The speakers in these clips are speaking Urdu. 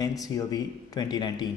NCOV 2019।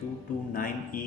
229E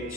H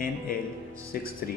NL63,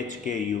HKU,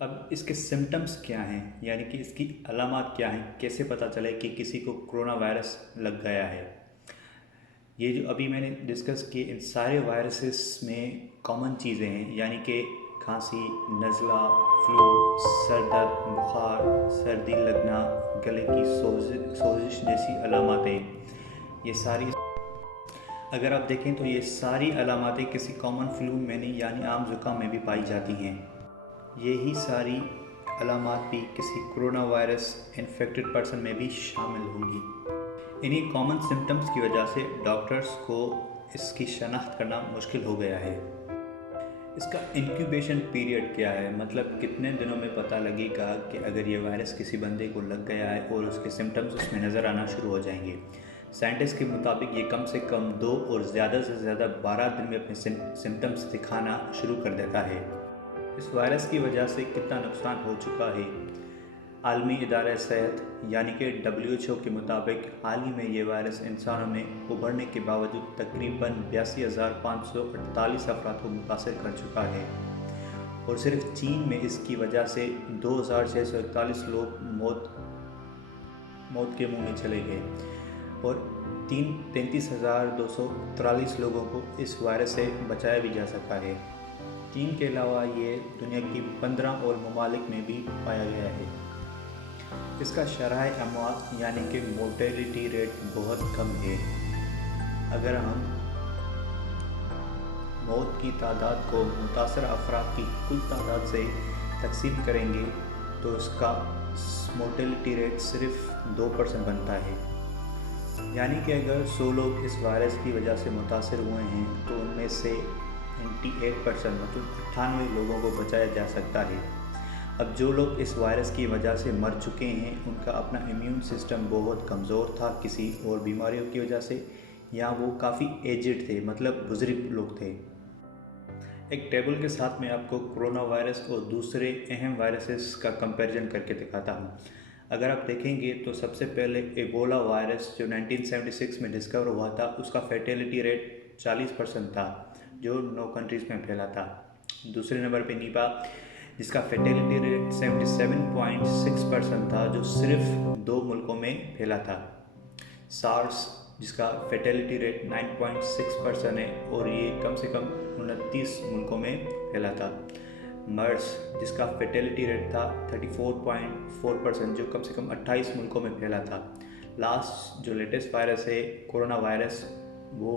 اب اس کے سمٹمز کیا ہیں، یعنی کہ اس کی علامات کیا ہیں، کیسے پتہ چلے کہ کسی کو کرونا وائرس لگ گیا ہے؟ یہ جو ابھی میں نے ڈسکس کیے ان سارے وائرسز میں کامن چیزیں ہیں، یعنی کہ کھانسی، نزلہ، فلو، سر درد، بخار، سردی لگنا، گلے کی سوزش جیسی علاماتیں، یہ ساری اگر آپ دیکھیں تو یہ ساری علاماتیں کسی کامن فلو میں نہیں، یعنی عام زکام میں بھی پائی جاتی ہیں۔ یہی ساری علامات بھی کسی کرونا وائرس انفیکٹڈ پرسن میں بھی شامل ہوں گی۔ انہی کامن سمٹمز کی وجہ سے ڈاکٹرز کو اس کی شناخت کرنا مشکل ہو گیا ہے۔ اس کا انکیوبیشن پیریڈ کیا ہے، مطلب کتنے دنوں میں پتہ لگے گا کہ اگر یہ وائرس کسی بندے کو لگ گیا ہے اور اس کے سمٹمز اس میں نظر آنا شروع ہو جائیں گے۔ سائنٹسٹ کے مطابق یہ کم سے کم 2 اور زیادہ سے زیادہ 12 دن میں اپنے سمٹمز دکھانا شروع کر دیتا ہے۔ اس وائرس کی وجہ سے کتنا نقصان ہو چکا ہے؟ عالمی ادارہ صحت یعنی کہ WHO کے مطابق حال ہی میں یہ وائرس انسانوں میں ابھرنے کے باوجود تقریباً 82,548 افراد کو متاثر کر چکا ہے، اور صرف چین میں اس کی وجہ سے 2,641 لوگ موت کے منہ میں چلے گئے اور 33,243 لوگوں کو اس وائرس سے بچایا بھی جا سکا ہے۔ چین کے علاوہ یہ دنیا کی 15 اور ممالک میں بھی پایا گیا ہے۔ اس کا شرح اموات یعنی کہ مورٹیلٹی ریٹ بہت کم ہے۔ اگر ہم موت کی تعداد کو متاثرہ افراد کی کل تعداد سے تقسیم کریں گے تو اس کا مورٹیلٹی ریٹ صرف 2% بنتا ہے، یعنی کہ اگر 100 لوگ اس وائرس کی وجہ سے متاثر ہوئے ہیں تو ان میں سے 98% مطلب 98 لوگوں کو بچایا جا سکتا ہے۔ اب جو لوگ اس وائرس کی وجہ سے مر چکے ہیں ان کا اپنا امیون سسٹم بہت کمزور تھا کسی اور بیماریوں کی وجہ سے، یا وہ کافی ایجڈ تھے، مطلب بزرگ لوگ تھے۔ ایک ٹیبل کے ساتھ میں آپ کو کرونا وائرس اور دوسرے اہم وائرسز کا کمپیریزن کر کے دکھاتا ہوں۔ اگر آپ دیکھیں گے تو سب سے پہلے ایبولا وائرس جو 1976 میں ڈسکور ہوا تھا، اس کا فیٹیلٹی ریٹ 40% تھا جو 9 کنٹریز میں پھیلا تھا۔ دوسرے نمبر پہ نیپا جس کا فیٹیلٹی ریٹ 77.6% تھا جو صرف 2 ملکوں میں پھیلا تھا۔ سارس جس کا فیٹیلٹی ریٹ 9.6% ہے اور یہ کم سے کم 29 ملکوں میں پھیلا تھا۔ مرس جس کا فیٹیلٹی ریٹ تھا 34.4% جو کم سے کم 28 ملکوں میں پھیلا تھا۔ لاسٹ جو لیٹسٹ وائرس ہے کرونا وائرس، وہ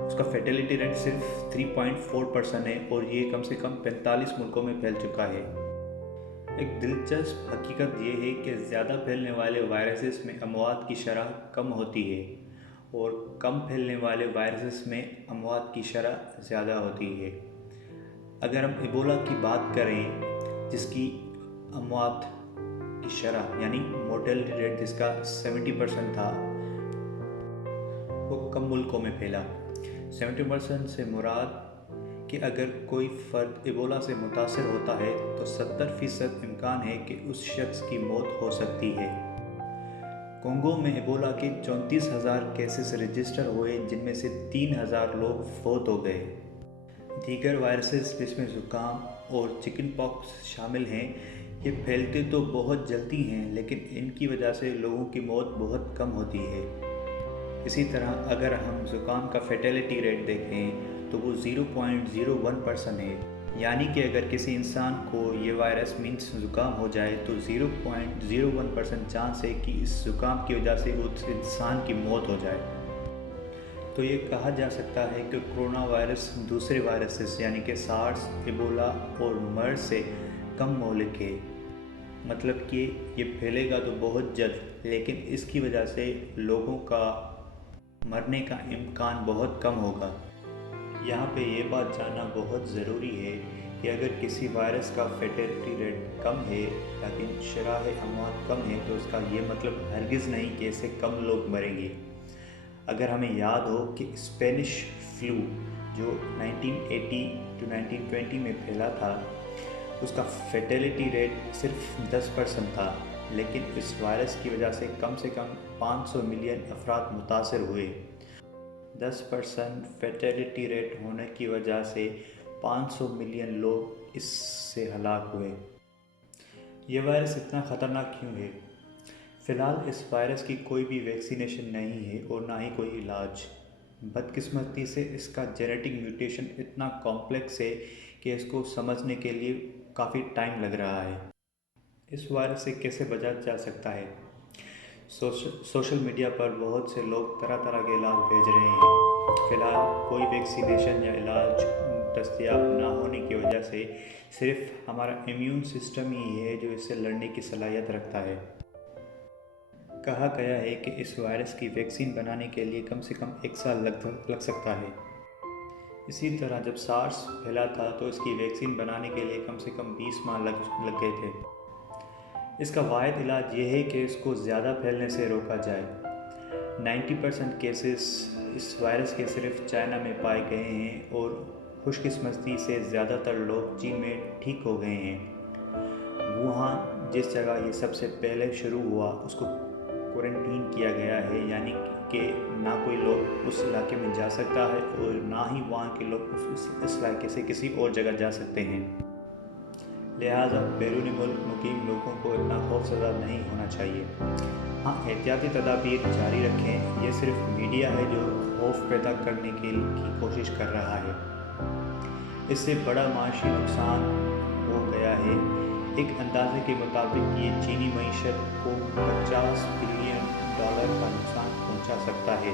اس کا فیٹیلٹی ریٹ صرف 3.4% ہے اور یہ کم سے کم 45 ملکوں میں پھیل چکا ہے۔ ایک دلچسپ حقیقت یہ ہے کہ زیادہ پھیلنے والے وائرسز میں اموات کی شرح کم ہوتی ہے اور کم پھیلنے والے وائرسز میں اموات کی شرح زیادہ ہوتی ہے۔ اگر ہم ایبولا کی بات کریں جس کی اموات کی شرح یعنی مورٹیلٹی ریٹ جس کا 70% تھا، وہ کم ملکوں میں پھیلا۔ 70% سے مراد کہ اگر کوئی فرد ایبولا سے متاثر ہوتا ہے تو 70% امکان ہے کہ اس شخص کی موت ہو سکتی ہے۔ کونگو میں ایبولا کے 34,000 کیسز رجسٹر ہوئے جن میں سے 3,000 لوگ فوت ہو گئے۔ دیگر وائرسز جس میں زکام اور چکن پاکس شامل ہیں یہ پھیلتے تو بہت جلدی ہیں لیکن ان کی وجہ سے لوگوں کی موت بہت کم ہوتی ہے۔ اسی طرح اگر ہم زکام کا فیٹیلٹی ریٹ دیکھیں تو وہ 0.01% ہے، یعنی کہ اگر کسی انسان کو یہ وائرس زکام ہو جائے تو 0.01% چانس ہے کہ اس زکام کی وجہ سے اس انسان کی موت ہو جائے۔ تو یہ کہا جا سکتا ہے کہ کرونا وائرس دوسرے وائرسز یعنی کہ سارس، ایبولا اور مرس سے کم مہلک ہے، مطلب کہ یہ پھیلے گا تو بہت جلد لیکن اس کی وجہ سے لوگوں کا مرنے کا امکان بہت کم ہوگا۔ یہاں پہ یہ بات جاننا بہت ضروری ہے کہ اگر کسی وائرس کا فیٹیلٹی ریٹ کم ہے لیکن شرح اموات کم ہے تو اس کا یہ مطلب ہرگز نہیں کہ اس سے کم لوگ مریں گے۔ اگر ہمیں یاد ہو کہ اسپینش فلو جو 1980 to 1920 میں پھیلا تھا اس کا فیٹیلٹی ریٹ صرف 10% تھا، لیکن اس وائرس کی وجہ سے کم 500 ملین افراد متاثر ہوئے۔ 10% فیٹیلٹی ریٹ ہونے کی وجہ سے 500 ملین لوگ اس سے ہلاک ہوئے۔ یہ وائرس اتنا خطرناک کیوں ہے؟ فی الحال اس وائرس کی کوئی بھی ویکسینیشن نہیں ہے اور نہ ہی کوئی علاج۔ بدقسمتی سے اس کا جینیٹک میوٹیشن اتنا کمپلیکس ہے کہ اس کو سمجھنے کے لیے کافی ٹائم لگ رہا ہے۔ اس وائرس سے کیسے بچا جا سکتا ہے؟ سوشل میڈیا پر بہت سے لوگ طرح طرح کے علاج بھیج رہے ہیں۔ فی الحال کوئی ویکسینیشن یا علاج دستیاب نہ ہونے کی وجہ سے صرف ہمارا امیون سسٹم ہی ہے جو اس سے لڑنے کی صلاحیت رکھتا ہے۔ کہا گیا ہے کہ اس وائرس کی ویکسین بنانے کے لیے کم سے کم 1 سال لگ سکتا ہے۔ اسی طرح جب سارس پھیلا تھا تو اس کی ویکسین بنانے کے لیے کم سے کم 20 ماہ لگ گئے تھے۔ اس کا واحد علاج یہ ہے کہ اس کو زیادہ پھیلنے سے روکا جائے۔ 90% کیسز اس وائرس کے صرف چائنا میں پائے گئے ہیں اور خوش قسمتی سے زیادہ تر لوگ چین میں ٹھیک ہو گئے ہیں۔ وہاں جس جگہ یہ سب سے پہلے شروع ہوا اس کو کوارنٹین کیا گیا ہے، یعنی کہ نہ کوئی لوگ اس علاقے میں جا سکتا ہے اور نہ ہی وہاں کے لوگ اس علاقے سے کسی اور جگہ جا سکتے ہیں۔ لہٰذا بیرون ملک مقیم لوگوں کو اتنا خوف زدہ نہیں ہونا چاہیے۔ ہاں، احتیاطی تدابیر جاری رکھیں۔ یہ صرف میڈیا ہے جو خوف پیدا کرنے کی کوشش کر رہا ہے۔ اس سے بڑا معاشی نقصان ہو گیا ہے۔ ایک اندازے کے مطابق یہ چینی معیشت کو $50 بلین کا نقصان پہنچا سکتا ہے۔